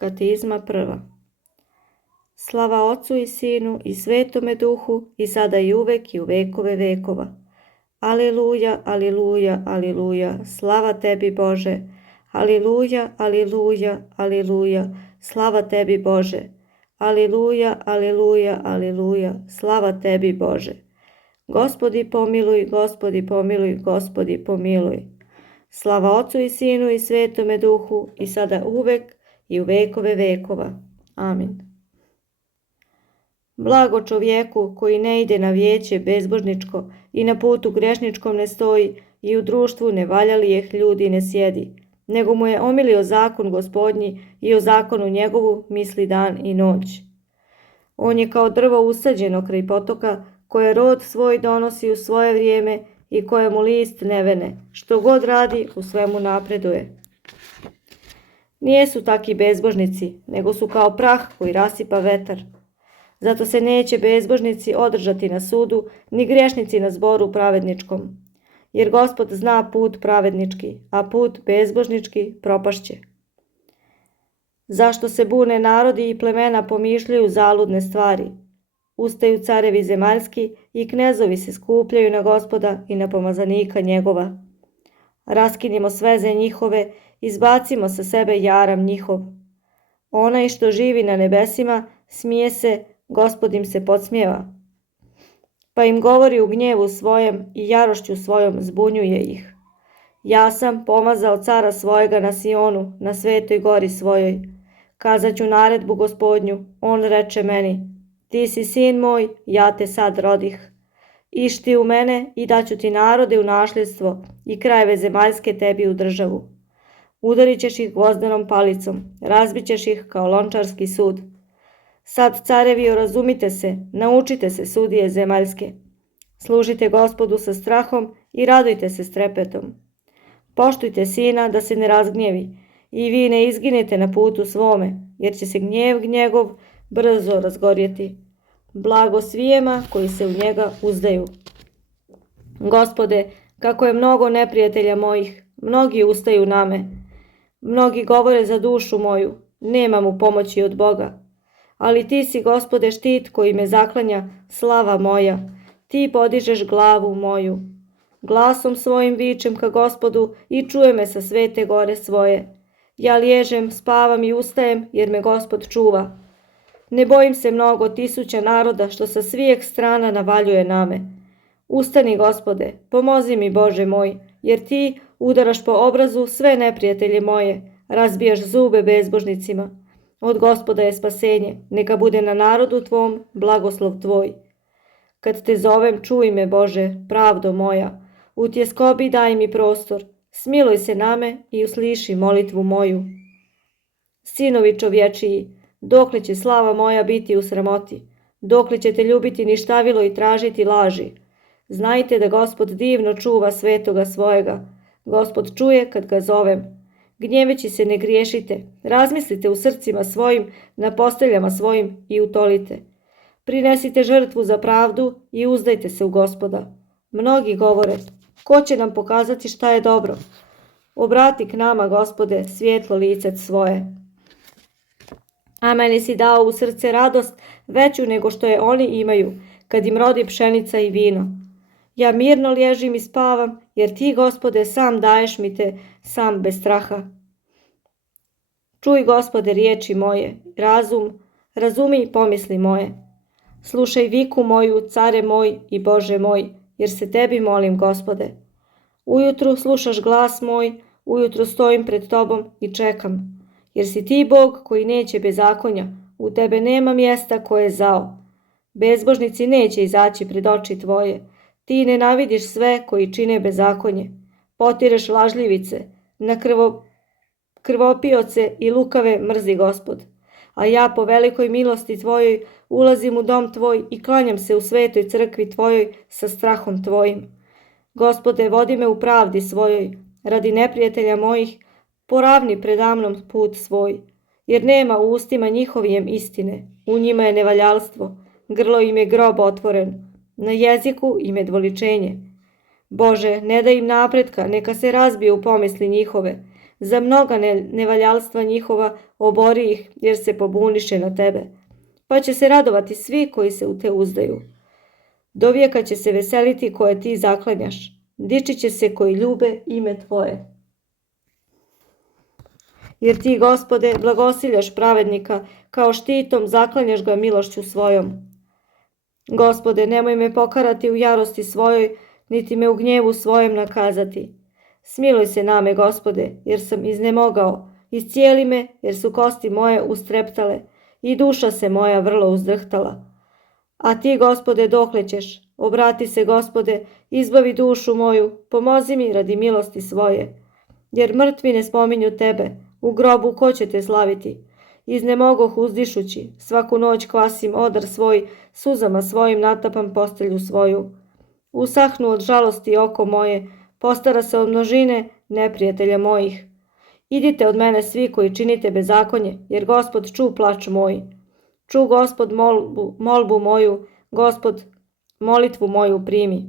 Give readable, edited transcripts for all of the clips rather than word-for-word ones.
Katizma prva. Slava Otcu i Sinu i Svetome Duhu, i sada i uvek i u vekove vekova. Aliluja, aliluja, aliluja, slava tebi Bože. Aliluja, aliluja, aliluja, slava tebi Bože. Aliluja, aliluja, aliluja, slava tebi Bože. Gospodi pomiluj, Gospodi pomiluj, Gospodi pomiluj. Slava Otcu i Sinu i Svetome Duhu, i sada uvek i u vekove vekova. Amin. Blago čovjeku koji ne ide na vijeće bezbožničko i na putu grešničkom ne stoji i u društvu nevaljalijeh ljudi ne sjedi, nego mu je omilio zakon Gospodnji i o zakonu njegovu misli dan i noć. On je kao drvo usađeno kraj potoka, koje rod svoj donosi u svoje vrijeme i kojemu list ne vene, što god radi u svemu napreduje. Nijesu taki bezbožnici, nego su kao prah koji rasipa vetar. Zato se neće bezbožnici održati na sudu, ni grešnici na zboru pravedničkom. Jer Gospod zna put pravednički, a put bezbožnički propašće. Zašto se bune narodi i plemena pomišljaju zaludne stvari? Ustaju carevi zemaljski i knezovi se skupljaju na Gospoda i na pomazanika njegova. Raskinimo sveze njihove, izbacimo sa sebe jaram njihov. Onaj što živi na nebesima smije se, Gospod im se podsmijeva. Pa im govori u gnjevu svojem i jarošću svojom zbunjuje ih. Ja sam pomazao cara svojega na Sionu, na svetoj gori svojoj. Kazaću naredbu Gospodnju, on reče meni, ti si sin moj, ja te sad rodih. Išti u mene i daću ti narode u nasljedstvo i krajeve zemaljske tebi u državu. Udarit ćeš ih gvozdenom palicom, razbit ćeš ih kao lončarski sud. Sad, carevi, razumite se, naučite se, sudije zemaljske. Služite Gospodu sa strahom i radujte se s trepetom. Poštujte sina da se ne razgnjevi i vi ne izginete na putu svome, jer će se gnjev njegov brzo razgorjeti. Blago svijema koji se u njega uzdaju. Gospode, kako je mnogo neprijatelja mojih, mnogi ustaju na me. Mnogi govore za dušu moju, nema mu pomoći od Boga. Ali ti si, Gospode, štit koji me zaklanja, slava moja. Ti podižeš glavu moju. Glasom svojim vičem ka Gospodu i čuje me sa svete gore svoje. Ja liježem, spavam i ustajem, jer me Gospod čuva. Ne bojim se mnogo tisuća naroda što sa svijeg strana navaljuje na me. Ustani, Gospode, pomozi mi, Bože moj, jer ti udaraš po obrazu sve neprijatelje moje, razbijaš zube bezbožnicima. Od Gospoda je spasenje, neka bude na narodu tvom blagoslov tvoj. Kad te zovem, čuj me, Bože, pravdo moja, u tjeskobi daj mi prostor, smiluj se na me i usliši molitvu moju. Sinovi čovječiji, dokle će slava moja biti u sramoti, dokle ćete ljubiti ništavilo i tražiti laži. Znajte da Gospod divno čuva svetoga svojega, Gospod čuje kad ga zovem. Gnjeveći se ne griješite, razmislite u srcima svojim, na posteljama svojim i utolite. Prinesite žrtvu za pravdu i uzdajte se u Gospoda. Mnogi govore, ko će nam pokazati šta je dobro? Obrati k nama, Gospode, svjetlo licet svoje. A meni si dao u srce radost veću nego što je oni imaju, kad im rodi pšenica i vino. Ja mirno liježim i spavam, jer ti, Gospode, sam daješ mi te, sam bez straha. Čuj, Gospode, riječi moje, razumi pomisli moje. Slušaj viku moju, care moj i Bože moj, jer se tebi molim, Gospode. Ujutru slušaš glas moj, ujutru stojim pred tobom i čekam, jer si ti Bog koji neće bezakonja, u tebe nema mjesta koje je zao. Bezbožnici neće izaći pred oči tvoje, ti nenavidiš sve koji čine bezakonje, potireš lažljivice, na krvopioce i lukave mrzi Gospod. A ja po velikoj milosti tvojoj ulazim u dom tvoj i klanjam se u svetoj crkvi tvojoj sa strahom tvojim. Gospode, vodi me u pravdi svojoj, radi neprijatelja mojih, poravni predamnom put svoj, jer nema u ustima njihovijem istine, u njima je nevaljalstvo, grlo im je grob otvoren, na jeziku im je dvoličenje. Bože, ne daj im napretka, neka se razbije u pomisli njihove, Za mnoga nevaljalstva njihova obori ih, jer se pobuniše na tebe. Pa će se radovati svi koji se u te uzdaju. Do vijeka će se veseliti koje ti zaklanjaš. Dičit će se koji ljube ime tvoje. Jer ti, Gospode, blagosiljaš pravednika, kao štitom zaklanjaš ga milošću svojom. Gospode, nemoj me pokarati u jarosti svojoj, niti me u gnjevu svojem nakazati. Smiluj se name, Gospode, jer sam iznemogao. Iscijeli me, jer su kosti moje ustreptale i duša se moja vrlo uzdrhtala. A ti, Gospode, dokle ćeš? Obrati se, Gospode, izbavi dušu moju, pomozi mi radi milosti svoje. Jer mrtvi ne spominju tebe, u grobu ko će te slaviti? Iznemogoh uzdišući, svaku noć kvasim odar svoj, suzama svojim natapam postelju svoju. Usahnu od žalosti oko moje, postara se od množine neprijatelja mojih. Idite od mene svi koji činite bezakonje, jer Gospod ču plač moj. Ču Gospod molbu moju, Gospod molitvu moju primi.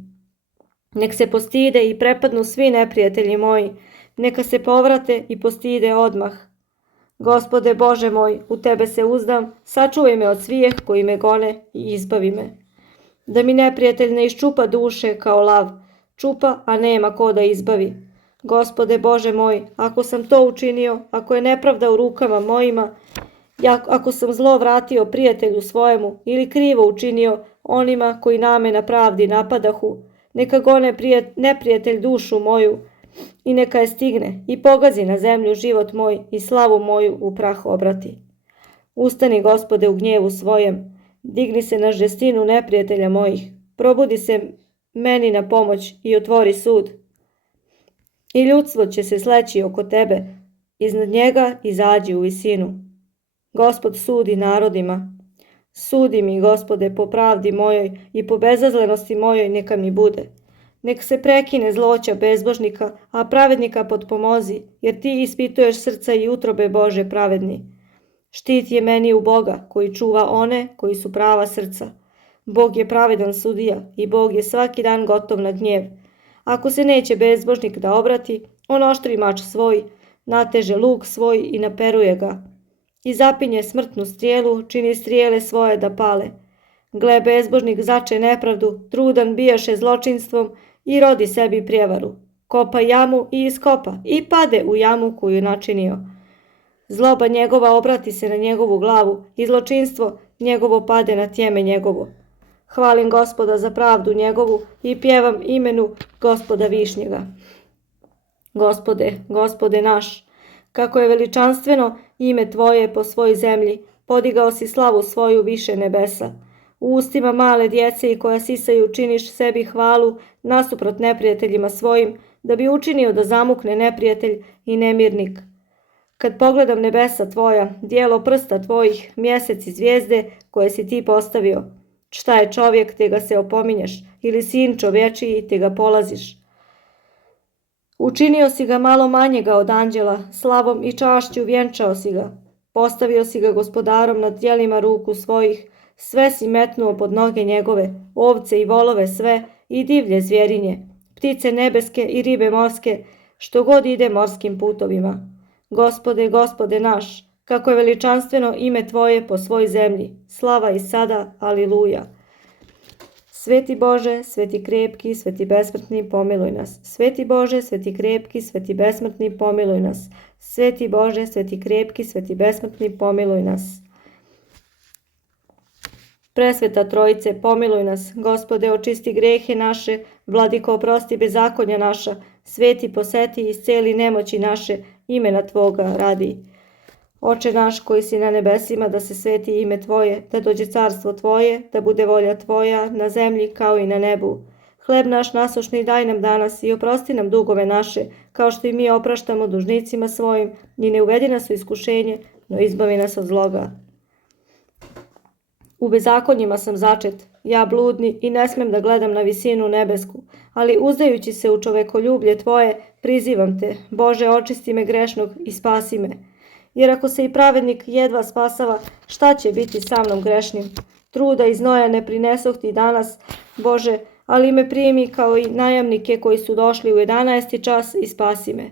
Nek se postide i prepadnu svi neprijatelji moji, neka se povrate i postide odmah. Gospode Bože moj, u tebe se uzdam, sačuvaj me od svih koji me gone i izbavi me. Da mi neprijatelj ne iščupa duše kao lav, čupa, a nema ko da izbavi. Gospode Bože moj, ako sam to učinio, ako je nepravda u rukama mojima, ako sam zlo vratio prijatelju svojemu ili krivo učinio onima koji name na pravdi napadahu, neka gone neprijatelj dušu moju i neka je stigne i pogazi na zemlju život moj i slavu moju u prah obrati. Ustani, Gospode, u gnjevu svojem, digni se na žestinu neprijatelja mojih, probudi se meni na pomoć i otvori sud. I ljudstvo će se sleći oko tebe, iznad njega izađi u visinu. Gospod sudi narodima. Sudi mi, Gospode, po pravdi mojoj i po bezazlenosti mojoj neka mi bude. Nek se prekine zloća bezbožnika, a pravednika potpomozi, jer ti ispituješ srca i utrobe Bože pravedni. Štit je meni u Boga, koji čuva one koji su prava srca. Bog je pravedan sudija i Bog je svaki dan gotov na gnjev. Ako se neće bezbožnik da obrati, on oštri mač svoj, nateže luk svoj i naperuje ga. I zapinje smrtnu strijelu, čini strijele svoje da pale. Gle, bezbožnik zače nepravdu, trudan bijaše zločinstvom i rodi sebi prijevaru. Kopa jamu i iskopa i pade u jamu koju je načinio. Zloba njegova obrati se na njegovu glavu i zločinstvo njegovo pade na tjeme njegovo. Hvalim Gospoda za pravdu njegovu i pjevam imenu Gospoda Višnjega. Gospode, Gospode naš, kako je veličanstveno ime Tvoje po svoj zemlji, podigao si slavu svoju više nebesa. U ustima male djece i koja sisaju činiš sebi hvalu nasuprot neprijateljima svojim, da bi učinio da zamukne neprijatelj i nemirnik. Kad pogledam nebesa Tvoja, dijelo prsta Tvojih, mjesec i zvijezde koje si Ti postavio, šta je čovjek te ga se opominješ, ili sin čovječiji te ga polaziš. Učinio si ga malo manjega od anđela, slavom i čašću vjenčao si ga. Postavio si ga gospodarom nad djelima ruku svojih, sve si metnuo pod noge njegove, ovce i volove sve i divlje zvjerinje, ptice nebeske i ribe morske, što god ide morskim putovima. Gospode, Gospode naš, kako je veličanstveno ime Tvoje po svoj zemlji, slava i sada, aliluja. Sveti Bože, sveti krepki, sveti besmrtni, pomiluj nas. Sveti Bože, sveti krepki, sveti besmrtni, pomiluj nas. Sveti Bože, sveti krepki, sveti besmrtni, pomiluj nas. Presveta Trojice, pomiluj nas. Gospode, očisti grehe naše, Vladiko, oprosti bezakonja naša, sveti poseti i isceli nemoći naše, imena Tvoga radi. Oče naš koji si na nebesima, da se sveti ime Tvoje, da dođe carstvo Tvoje, da bude volja Tvoja na zemlji kao i na nebu. Hleb naš nasušni daj nam danas i oprosti nam dugove naše, kao što i mi opraštamo dužnicima svojim, i ne uvedi nas u iskušenje, no izbavi nas od zloga. U bezakonjima sam začet, ja bludni, i ne smem da gledam na visinu nebesku, ali uzdajući se u čovekoljublje Tvoje, prizivam Te, Bože, očisti me grešnog i spasi me. Jer ako se i pravednik jedva spasava, šta će biti sa mnom grešnim? Truda i znoja ne prinesoh Ti danas, Bože, ali me primi kao i najamnike koji su došli u 11. čas i spasi me.